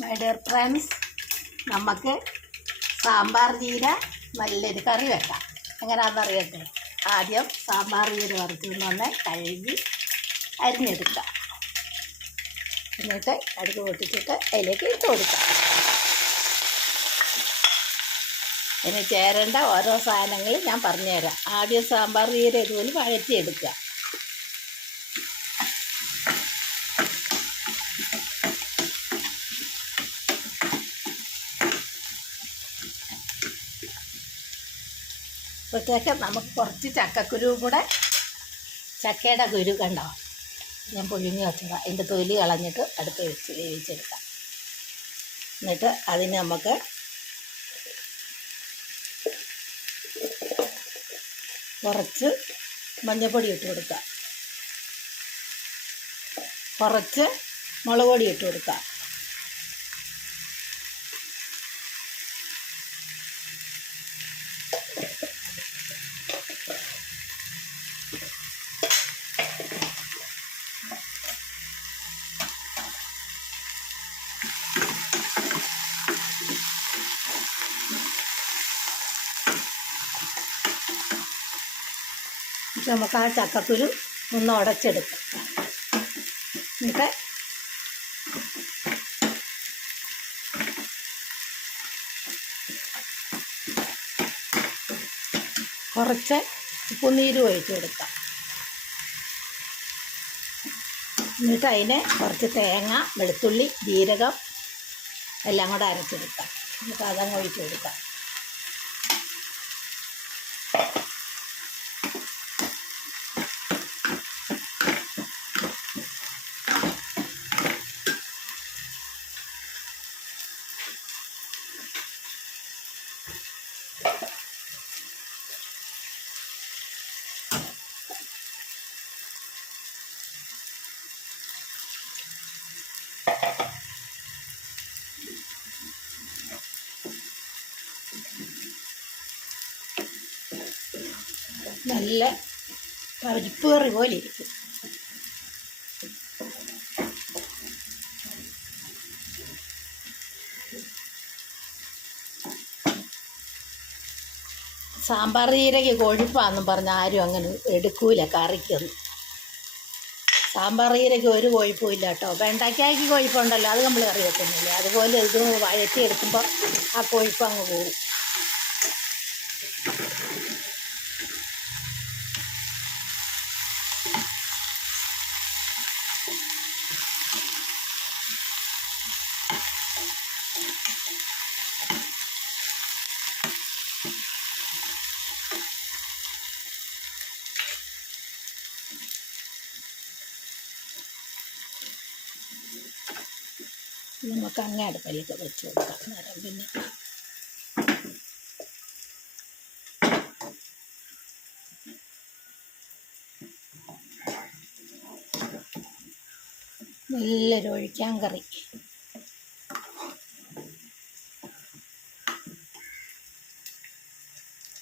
My dear friends, നമുക്ക് സാമ്പാർ ചീര നല്ലൊരു കറി വെക്കാം. എങ്ങനെയാണെന്ന് അറിയട്ടെ. ആദ്യം സാമ്പാർ ചീര വറുത്തുകൊണ്ടുവന്ന് കഴുകി അരിഞ്ഞെടുക്കാം. എന്നിട്ട് കടുക് പൊട്ടിച്ചിട്ട് അതിലേക്ക് ഇട്ട് കൊടുക്കാം. അതിന് ചേരേണ്ട ഓരോ സാധനങ്ങളും ഞാൻ പറഞ്ഞുതരാം. ആദ്യം സാമ്പാർ ചീര ഇതുപോലെ വഴറ്റിയെടുക്കുക. അപ്പോഴത്തേക്ക് നമുക്ക് കുറച്ച് ചക്കക്കുരു കൂടെ, ചക്കയുടെ കുരു കണ്ടോ ഞാൻ പുഴുങ്ങി വെച്ചതാണ്, അതിൻ്റെ തൊലി കളഞ്ഞിട്ട് അടുത്ത് വെച്ച് വേവിച്ചെടുക്കാം. എന്നിട്ട് അതിന് നമുക്ക് കുറച്ച് മഞ്ഞൾപ്പൊടി ഇട്ട് കൊടുക്കാം, കുറച്ച് മുളക് പൊടി ഇട്ട് കൊടുക്കാം, നമുക്ക് ആ ചക്കക്കുരു ഒന്ന് ഉടച്ചെടുക്കാം. എന്നിട്ട് കുറച്ച് ഉപ്പുനീര് ഒഴിച്ച് കൊടുക്കാം. എന്നിട്ട് അതിന് കുറച്ച് തേങ്ങ, വെളുത്തുള്ളി, ജീരകം എല്ലാം കൂടെ അരച്ചെടുക്കാം. എന്നിട്ട് അതങ്ങ് ഒഴിച്ച് കൊടുക്കാം. നല്ല പരിപ്പ് കറി പോലെ ഇരിക്കും. സാമ്പാർ ചീരയ്ക്ക് കൊഴുപ്പാണെന്നും പറഞ്ഞ് ആരും അങ്ങനെ എടുക്കൂല കറിക്കൊന്നും. സാമ്പാർ ചീരയ്ക്ക് ഒരു കൊഴുപ്പും ഇല്ല കേട്ടോ. വെണ്ടയ്ക്കായ്ക്ക് കൊഴുപ്പുണ്ടല്ലോ, അത് നമ്മൾ കറി വെക്കുന്നില്ല. അതുപോലെ ഇത് വഴറ്റിയെടുക്കുമ്പോൾ ആ കൊഴുപ്പ് അങ്ങ് പോകും. നമുക്ക് അങ്ങ് അടുപ്പിലേക്ക് വെച്ച് കൊടുക്കാം. നേരം പിന്നെ നല്ലൊരു ഒഴിക്കാൻ കറി.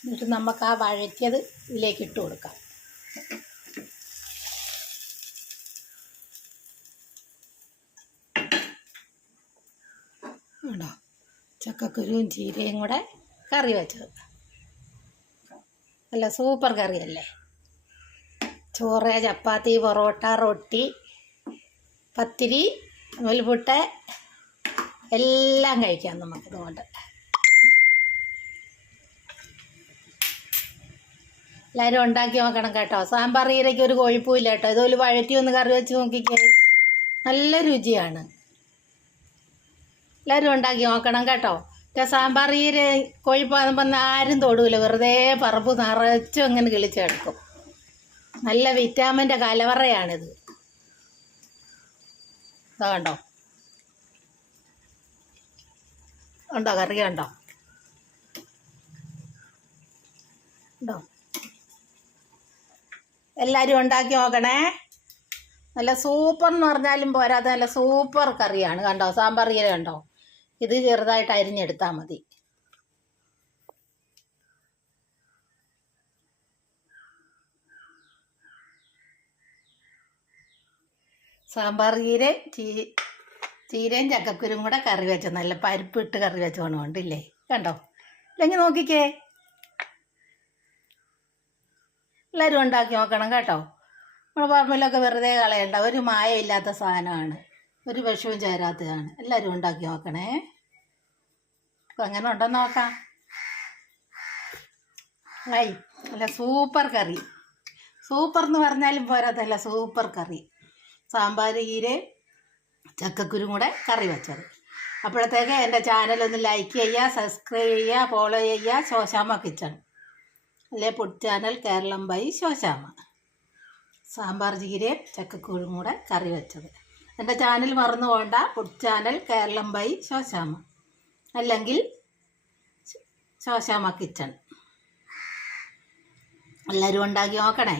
എന്നിട്ട് നമുക്ക് ആ വഴറ്റിയത് ഇതിലേക്ക് ഇട്ട് കൊടുക്കാം. ഉണ്ടോ ചക്കക്കുരുവും ചീരയും കൂടെ കറി വെച്ചത് നല്ല സൂപ്പർ കറിയല്ലേ. ചോറ്, ചപ്പാത്തി, പൊറോട്ട, റൊട്ടി, പത്തിരി, നൂൽപുട്ട് എല്ലാം കഴിക്കാം നമുക്കിതുകൊണ്ട്. എല്ലാവരും ഉണ്ടാക്കി നോക്കണം കേട്ടോ. സാമ്പാർ ചീരയ്ക്ക് ഒരു കൊഴുപ്പുമില്ല കേട്ടോ. ഇതുപോലെ വഴറ്റി ഒന്ന് കറി വെച്ച് നോക്കിക്കേ, നല്ല രുചിയാണ്. എല്ലാവരും ഉണ്ടാക്കി നോക്കണം കേട്ടോ. സാമ്പാർ ചീര കൊഴുപ്പാന്ന് പറഞ്ഞാൽ ആരും തൊടൂല, വെറുതെ പറമ്പ് നിറച്ചും അങ്ങനെ കിളിച്ചെടുക്കും. നല്ല വിറ്റാമിൻ്റെ കലവറയാണിത്. ഇതാ കണ്ടോ, ഉണ്ടോ കറി കണ്ടോ ഉണ്ടോ. എല്ലാവരും ഉണ്ടാക്കി നോക്കണേ. നല്ല സൂപ്പർ എന്ന് പറഞ്ഞാലും പോരാതെ നല്ല സൂപ്പർ കറിയാണ് കണ്ടോ. സാമ്പാർ ചീര കണ്ടോ, ഇത് ചെറുതായിട്ട് അരിഞ്ഞെടുത്താൽ മതി. സാമ്പാർ ചീര ചീരയും ചക്കക്കുരും കൂടെ കറി വെച്ച നല്ല പരിപ്പിട്ട് കറി വെച്ച ഉണ്ടില്ലേ, കണ്ടോ? അല്ലെങ്കിൽ നോക്കിക്കേ, എല്ലാവരും ഉണ്ടാക്കി നോക്കണം കേട്ടോ. നമ്മുടെ പറമ്പിലൊക്കെ വെറുതെ കളയണ്ട, ഒരു മായമില്ലാത്ത സാധനമാണ്, ഒരു വിഷവും ചേരാത്തതാണ്. എല്ലാവരും ഉണ്ടാക്കി നോക്കണേ. അപ്പം അങ്ങനെ ഉണ്ടെന്ന് നോക്കാം. നല്ല സൂപ്പർ കറി, സൂപ്പർ എന്ന് പറഞ്ഞാലും പോരാത്തല്ല, സൂപ്പർ കറി. സാമ്പാർ ചീര ചക്കക്കുരും കൂടെ കറി വെച്ചത്. അപ്പോഴത്തേക്ക് എൻ്റെ ചാനലൊന്ന് ലൈക്ക് ചെയ്യുക, സബ്സ്ക്രൈബ് ചെയ്യുക, ഫോളോ ചെയ്യുക. ശോശാമ്മ കിച്ചൺ അല്ലെ food channel Keralam by Soshamma. Sambar ചീരയും ചക്കക്കുരും കൂടെ കറി വെച്ചത്. എൻ്റെ ചാനൽ മറന്നു പോകണ്ട, food channel Keralam by Soshamma, അല്ലെങ്കിൽ ശോശാമ്മ കിച്ചൺ. എല്ലാവരും ഉണ്ടാക്കി നോക്കണേ.